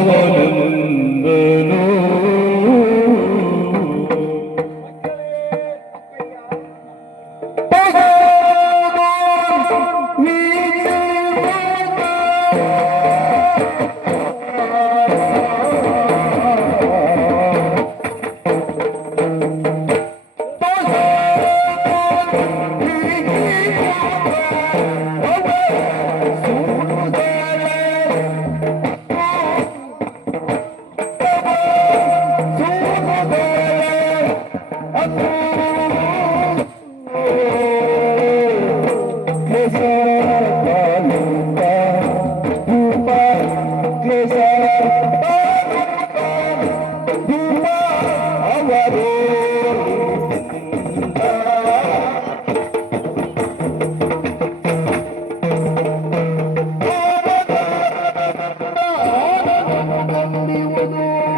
الله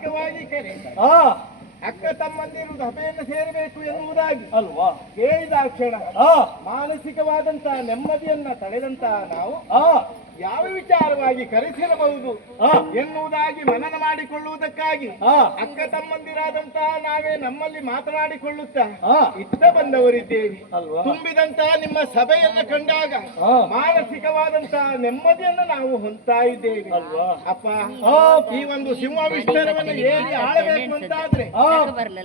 ಆಕಸ್ಮಿಕವಾಗಿ ಕರೆ ಆ ಅಕ್ಕ ತಮ್ಮಂದಿರು ಸಭೆಯನ್ನು ಸೇರಬೇಕು ಎನ್ನುವುದಾಗಿ ಅಲ್ವಾ? ಕೇಳಿದ ಕ್ಷಣ ಮಾನಸಿಕವಾದಂತಹ ನೆಮ್ಮದಿಯನ್ನ ತಡೆದಂತಹ ನಾವು ಆ ಯಾವ ವಿಚಾರವಾಗಿ ಕರೆಸಿರಬಹುದು ಎನ್ನುವುದಾಗಿ ಮನನ ಮಾಡಿಕೊಳ್ಳುವುದಕ್ಕಾಗಿ ಅಕ್ಕ ತಮ್ಮಂದಿರಾದಂತಹ ನಾವೇ ನಮ್ಮಲ್ಲಿ ಮಾತನಾಡಿಕೊಳ್ಳುತ್ತಾ ಇದ್ದ ಇತ್ತ ಬಂದವರಿದ್ದೇವೆ. ಅಲ್ವಾ? ತುಂಬಿದಂತಹ ನಿಮ್ಮ ಸಭೆಯನ್ನು ಕಂಡಾಗ ಮಾನಸಿಕವಾದಂತಹ ನೆಮ್ಮದಿಯನ್ನು ನಾವು ಹೊಂದ್ತಾ ಇದ್ದೇವೆ. ಅಲ್ವಾ? ಅಪ್ಪ ಆ ಈ ಒಂದು ಸಿಂಹ ವಿಸ್ತಾರವನ್ನು ಏರಿ ಆಳಬೇಕು ಅಂತಾದ್ರೆ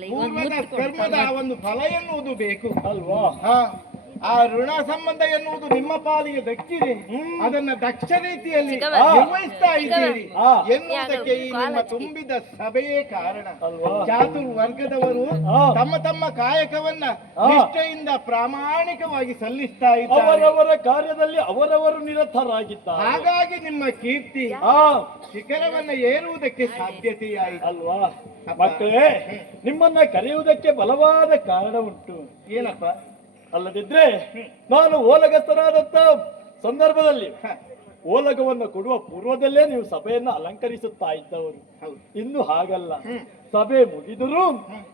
ಪೂರ್ವದ ಕರ್ಮದ ಒಂದು ಫಲ ಎನ್ನುವುದು ಬೇಕು. ಅಲ್ವಾ? ಹಾ. ಆ ಋಣ ಸಂಬಂಧ ಎನ್ನುವುದು ನಿಮ್ಮ ಪಾಲಿಗೆ ದಕ್ಕಿದೆ. ಅದನ್ನ ದಕ್ಷ ರೀತಿಯಲ್ಲಿ ನಿರ್ವಹಿಸ್ತಾ ಇದ್ದೀರಿ. ಎನ್ನುವುದಕ್ಕೆ ಈ ನಿಮ್ಮ ತುಂಬಿದ ಸಭೆಯೇ ಕಾರಣ. ಅಲ್ವಾ? ಚಾತುರ್ ವರ್ಗದವರು ತಮ್ಮ ತಮ್ಮ ಕಾಯಕವನ್ನ. ನಿಷ್ಠೆಯಿಂದ ಪ್ರಾಮಾಣಿಕವಾಗಿ ಸಲ್ಲಿಸ್ತಾ ಇದ್ದಾರೆ. ಅವರವರ ಕಾರ್ಯದಲ್ಲಿ ಅವರವರು ನಿರತರಾಗಿದ್ದಾರೆ. ಹಾಗಾಗಿ ನಿಮ್ಮ ಕೀರ್ತಿ ಆ ಶಿಖರವನ್ನ ಏರುವುದಕ್ಕೆ ಸಾಧ್ಯತೆಯಾಯಿತು. ಅಲ್ವಾ? ಮಕ್ಕಳೇ ನಿಮ್ಮನ್ನ ಕರೆಯುವುದಕ್ಕೆ ಬಲವಾದ ಕಾರಣ ಉಂಟು. ಏನಪ್ಪ? ಅಲ್ಲದಿದ್ರೆ ನಾನು ಓಲಗಸ್ತನಾದಂತ ಸಂದರ್ಭದಲ್ಲಿ ಓಲಗವನ್ನು ಕೊಡುವ ಪೂರ್ವದಲ್ಲೇ ನೀವು ಸಭೆಯನ್ನು ಅಲಂಕರಿಸುತ್ತಾ ಇದ್ದವರು. ಇನ್ನು ಹಾಗಲ್ಲ. ಸಭೆ ಮುಗಿದರೂ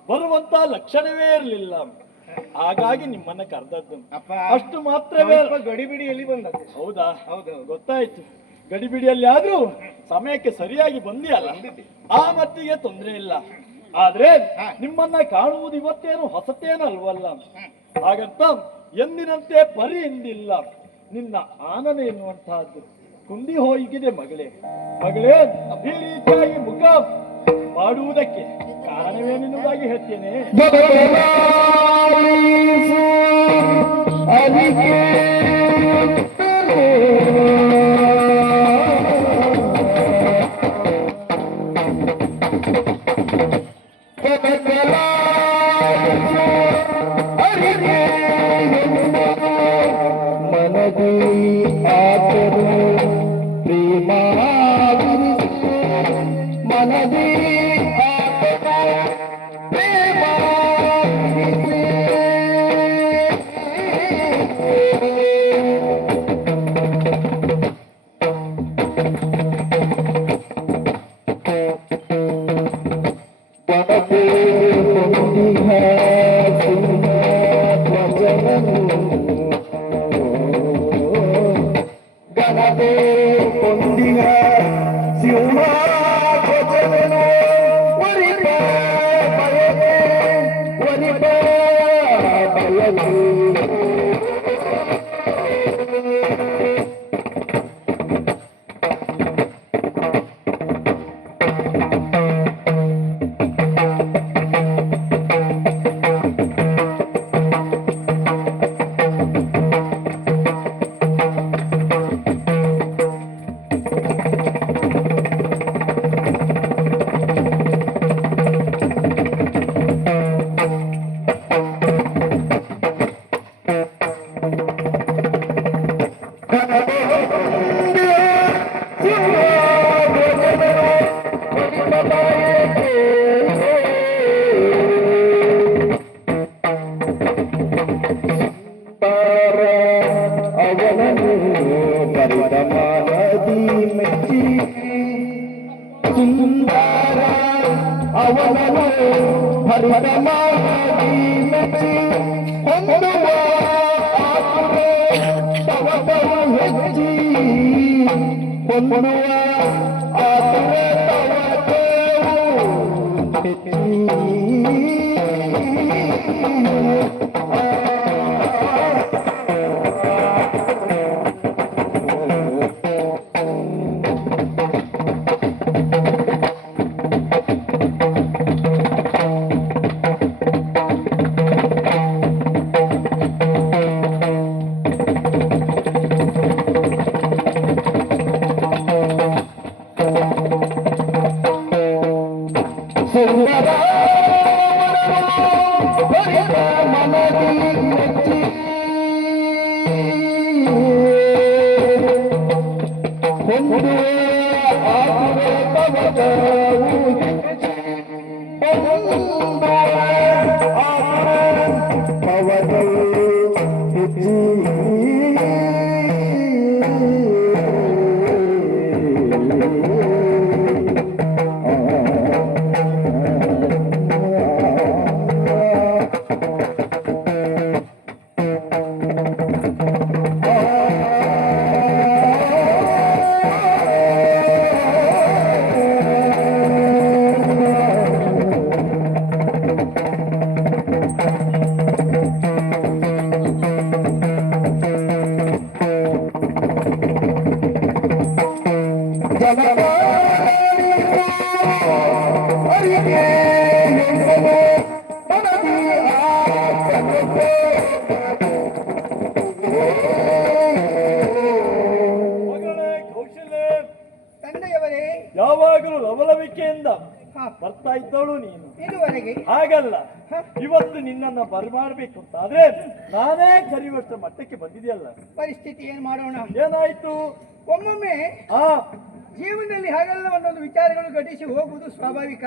ಬರುವಂತ ಲಕ್ಷಣವೇ ಇರಲಿಲ್ಲ. ಹಾಗಾಗಿ ನಿಮ್ಮನ್ನ ಕರೆದದ್ದು. ಅಷ್ಟು ಮಾತ್ರವೇ ಗಡಿಬಿಡಿಯಲ್ಲಿ ಬಂದದ್ದು. ಹೌದಾ? ಹೌದೌದು ಗೊತ್ತಾಯ್ತು. ಗಡಿಬಿಡಿಯಲ್ಲಿ ಆದ್ರೂ ಸಮಯಕ್ಕೆ ಸರಿಯಾಗಿ ಬಂದಿಯಲ್ಲ? ಆ ಮಟ್ಟಿಗೆ ತೊಂದರೆ ಇಲ್ಲ. ಆದ್ರೆ ನಿಮ್ಮನ್ನ ಕಾಣುವುದು ಇವತ್ತೇನು ಹೊಸತೇನಲ್ವಲ್ಲ? ಹಾಗಂತ ಎಂದಿನಂತೆ ಪರಿ ಎಂದಿಲ್ಲ. ನಿನ್ನ ಆನನೆ ಎನ್ನುವಂತಹದ್ದು. ಕುಂದಿ ಹೋಗಿದೆ ಮಗಳೇ. ಮಗಳೇ ಈ ರೀತಿಯಾಗಿ ಮುಖ ಮಾಡುವುದಕ್ಕೆ ಕಾರಣವೇನೆನ್ನುವುದಾಗಿ ಹೇಳ್ತೇನೆ. Thank you. ಬಯಕೆ ಒರಿಪ ಬಯಕೆ ಮನದಿ ಮೆಚ್ಚಿ ಸುಂದರ ಅವನನು ಹರಿದ ಮನದಿ ಮೆಚ್ಚಿ ಹೊಂದುವ ಆತುರೆ ತವಕವು ಹೆಚ್ಚಿ ಹೊಂದುವ Salvador ತಂದೆಯವರೇ ಯಾವಾಗಲೂ ಲವಲವಿಕೆಯಿಂದ ಬರ್ತಾ ಇದ್ದವಳು ನೀನು. ಇದುವರೆಗೆ? ಹಾಗಲ್ಲ ಇವತ್ತು ನಿನ್ನನ್ನ ಬರಮಾಡ್ಬೇಕು ಅಂತ ಆದ್ರೆ ನಾನೇ ಕರಿವಷ್ಟ ಮಟ್ಟಕ್ಕೆ ಬಂದಿದೆಯಲ್ಲ. ಪರಿಸ್ಥಿತಿ ಏನ್ ಮಾಡೋಣ? ಏನಾಯ್ತು? ಒಮ್ಮೊಮ್ಮೆ ಆ. ಜೀವನದಲ್ಲಿ ಹಾಗೆಲ್ಲ ಒಂದೊಂದು ವಿಚಾರಗಳು ಘಟಿಸಿ ಹೋಗುವುದು ಸ್ವಾಭಾವಿಕ.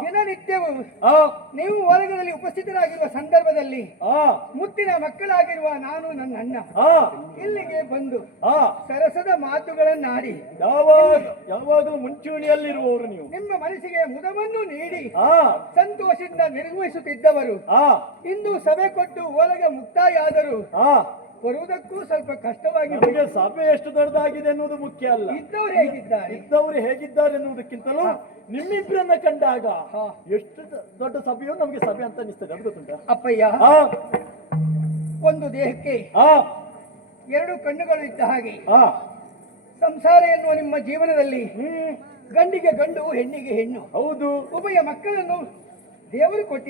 ದಿನನಿತ್ಯವೂ ನೀವು ವರ್ಗದಲ್ಲಿ ಉಪಸ್ಥಿತರಾಗಿರುವ ಸಂದರ್ಭದಲ್ಲಿ ಮುತ್ತಿನ ಮಕ್ಕಳಾಗಿರುವ ನಾನು ನನ್ನ ಅಣ್ಣ. ಇಲ್ಲಿಗೆ ಬಂದು ಆ. ಸರಸದ ಮಾತುಗಳನ್ನಾಡಿ ಯಾವಾಗ ಯಾವಾಗಲೂ ಮುಂಚೂಣಿಯಲ್ಲಿರುವವರು ನೀವು. ನಿಮ್ಮ ಮನಸ್ಸಿಗೆ ಮುದವನ್ನು ನೀಡಿ ಸಂತೋಷದಿಂದ ನಿರ್ವಹಿಸುತ್ತಿದ್ದವರು. ಇಂದು ಸಭೆ ಕೊಟ್ಟು ಓಲಗೆ ಮುಕ್ತಾಯ ಆದರೂ ಬರುವುದಕ್ಕೂ ಸ್ವಲ್ಪ ಕಷ್ಟವಾಗಿ ನಮಗೆ ಸಭೆ ಎಷ್ಟು ದೊಡ್ಡದಾಗಿದೆ ಅನ್ನೋದು ಮುಖ್ಯ ಅಲ್ಲ. ಇದ್ದವರು ಹೇಗಿದ್ದಾರೆ? ಇದ್ದವರು ಹೇಗಿದ್ದಾರೆ ಎನ್ನುವುದಕ್ಕಿಂತಲೂ ನಿಮ್ಮಿಬ್ಬರನ್ನ ಕಂಡಾಗ. ಎಷ್ಟು ದೊಡ್ಡ ಸಭೆಯೋ ನಮಗೆ ಸಭೆ ಅಂತ ಅನಿಸ್ತದೆ ಅದು ಗೊತ್ತುಂಟಾ? ಅಪ್ಪಯ್ಯ. ಒಂದು ದೇಹಕ್ಕೆ ಎರಡು ಕಣ್ಣುಗಳು ಇದ್ದ ಹಾಗೆ ಆ ಸಂಸಾರ ಎನ್ನುವ ನಿಮ್ಮ ಜೀವನದಲ್ಲಿ ಹ್ಮ್. ಗಂಡಿಗೆ ಗಂಡು ಹೆಣ್ಣಿಗೆ ಹೆಣ್ಣು. ಹೌದು. ಉಭಯ ಮಕ್ಕಳನ್ನು ದೇವರು ಕೊಟ್ಟಿ